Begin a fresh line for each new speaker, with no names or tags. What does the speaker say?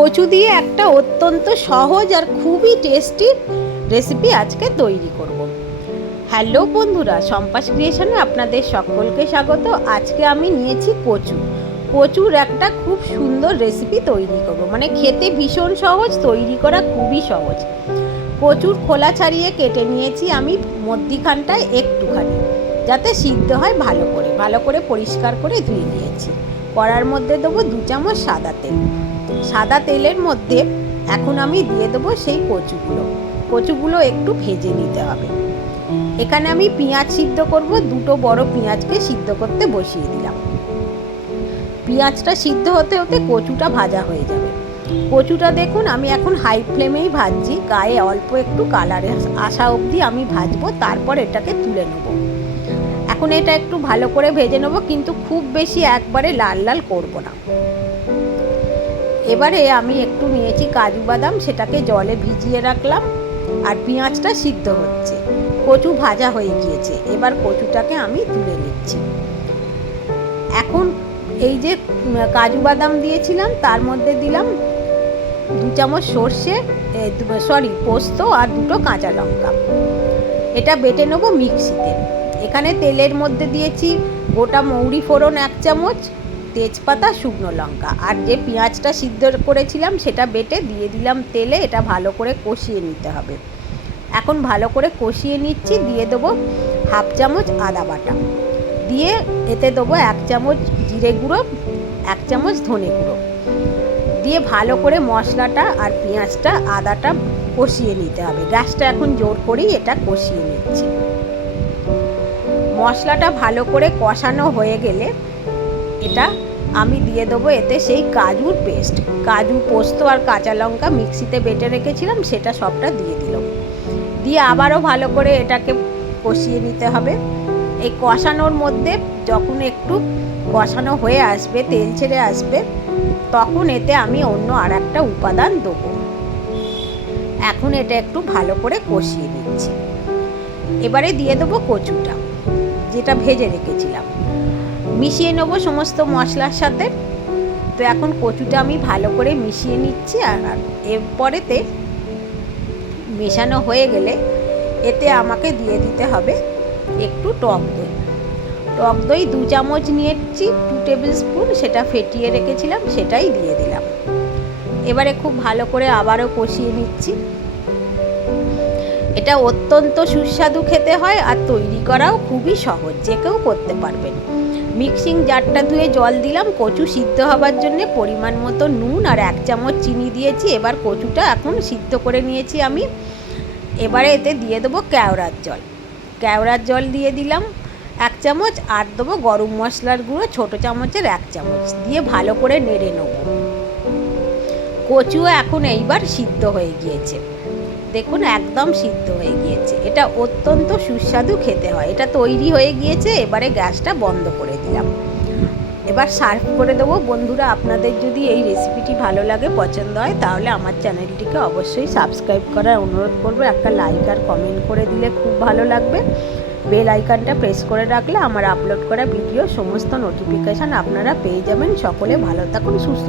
কচু দিয়ে একটা অত্যন্ত সহজ আর খুবই টেস্টি রেসিপি আজকে তৈরি করব। হ্যালো বন্ধুরা সম্পাস ক্রিয়েশনে আপনাদের সকলকে স্বাগত। আজকে আমি নিয়েছি কচু। কচুর একটা খুব সুন্দর রেসিপি তৈরি করব। মানে খেতে ভীষণ সহজ, তৈরি করা খুবই সহজ। কচুর খোলা ছাড়িয়ে কেটে নিয়েছি আমি মধ্যিখানটায় একটুখানি, যাতে সিদ্ধ হয় ভালো করে। ভালো করে পরিষ্কার করে ধুয়ে নিয়েছি। কড়ার মধ্যে দেবো দু চামচ সাদা তেল। সাদা তেলের মধ্যে এখন আমি দিয়ে দেবো সেই কচুগুলো। কচুগুলো একটু ভেজে নিতে হবে। এখানে আমি পেঁয়াজ সিদ্ধ করব, দুটো বড় পেঁয়াজকে সিদ্ধ করতে বসিয়ে দিলাম। পেঁয়াজটা সিদ্ধ হতে হতে কচুটা ভাজা হয়ে যাবে। কচুটা দেখুন, আমি এখন হাই ফ্লেমেই ভাজছি, গায়ে অল্প একটু কালারে আসা অবধি আমি ভাজবো, তারপর এটাকে তুলে নেব। এখন এটা একটু ভালো করে ভেজে নেব, কিন্তু খুব বেশি একবারে লাল লাল করব না। এবারে আমি একটু নিয়েছি কাজু বাদাম, সেটাকে জলে ভিজিয়ে রাখলাম আর পেঁয়াজটা সিদ্ধ হচ্ছে। কচু ভাজা হয়ে গিয়েছে। এবার কচুটাকে আমি তুলে নিচ্ছি। এখন এই যে কাজু বাদাম দিয়েছিলাম, তার মধ্যে দিলাম দু চামচ সর্ষে সরি, পোস্ত আর দুটো কাঁচা লঙ্কা। এটা বেটে নেব মিক্সিতে। এখানে তেলের মধ্যে দিয়েছি গোটা মৌরি ফোড়ন এক চামচ তেজপাতা, শুকনো লঙ্কা। আর যে পেঁয়াজটা সিদ্ধ করেছিলাম, সেটা বেটে দিয়ে দিলাম তেলে, এটা ভালো করে কষিয়ে নিতে হবে। এখন ভালো করে কষিয়ে নিচ্ছি, দিয়ে দেবো হাফ চামচ আদা বাটা। দিয়ে এতে দেবো এক চামচ জিরে গুঁড়ো, এক চামচ ধনে গুঁড়ো। দিয়ে ভালো করে মশলাটা আর পেঁয়াজটা, আদাটা কষিয়ে নিতে হবে। গ্যাসটা এখন জোর করেই এটা কষিয়ে নিচ্ছি। মশলাটা ভালো করে কষানো হয়ে গেলে এটা আমি দিয়ে দেবো, এতে সেই কাজুর পেস্ট কাজু, পোস্ত আর কাঁচা লঙ্কা মিক্সিতে বেটে রেখেছিলাম, সেটা সবটা দিয়ে দিলাম। দিয়ে আবারও ভালো করে এটাকে কষিয়ে নিতে হবে। এই কষানোর মধ্যে যখন একটু কষানো হয়ে আসবে, তেল ছেড়ে আসবে, তখন এতে আমি অন্য আর একটা উপাদান দেবো। এখন এটা একটু ভালো করে কষিয়ে নিচ্ছি। এবারে দিয়ে দেবো কচুটা, যেটা ভেজে রেখেছিলাম। মিশিয়ে নেব সমস্ত মশলার সাথে। তো এখন কচুটা আমি ভালো করে মিশিয়ে নিচ্ছি আর এরপরেতে মেশানো হয়ে গেলে এতে আমাকে দিয়ে দিতে হবে একটু টক দই। টক দই দু চামচ নিয়েছি টু টেবিল স্পুন সেটা ফেটিয়ে রেখেছিলাম, সেটাই দিয়ে দিলাম। এবারে খুব ভালো করে আবারও কষিয়ে নিচ্ছি। এটা অত্যন্ত সুস্বাদু খেতে হয় আর তৈরি করাও খুবই সহজ, যে কেউ করতে পারবেন মিক্সিং জারটা ধুয়ে জল দিলাম, কচু সিদ্ধ হবার জন্যে পরিমাণ মতো নুন আর এক চামচ চিনি দিয়েছি। এবার কচুটা এখন সিদ্ধ করে নিয়েছি আমি। এবারে এতে দিয়ে দেবো কেওড়ার জল। কেওড়ার জল দিয়ে দিলাম এক চামচ আর দেবো গরম মশলার গুঁড়ো ছোটো চামচের এক চামচ দিয়ে ভালো করে নেড়ে নেব। কচু এখন এইবার সিদ্ধ হয়ে গিয়েছে। দেখুন, একদম সিদ্ধ হয়ে গিয়েছে। এটা অত্যন্ত সুস্বাদু খেতে হয়। এটা তৈরি হয়ে গিয়েছে, এবারে গ্যাসটা বন্ধ করে দিলাম। এবার সার্ভ করে দেবো। বন্ধুরা, আপনাদের যদি এই রেসিপিটি ভালো লাগে, পছন্দ হয়, তাহলে আমার চ্যানেলটিকে অবশ্যই সাবস্ক্রাইব করার অনুরোধ করব। একটা লাইক আর কমেন্ট করে দিলে খুব ভালো লাগবে। বেল আইকনটা প্রেস করে রাখলে আমার আপলোড করা ভিডিও, সমস্ত নোটিফিকেশান আপনারা পেয়ে যাবেন। সকলে ভালো থাকুন, সুস্থ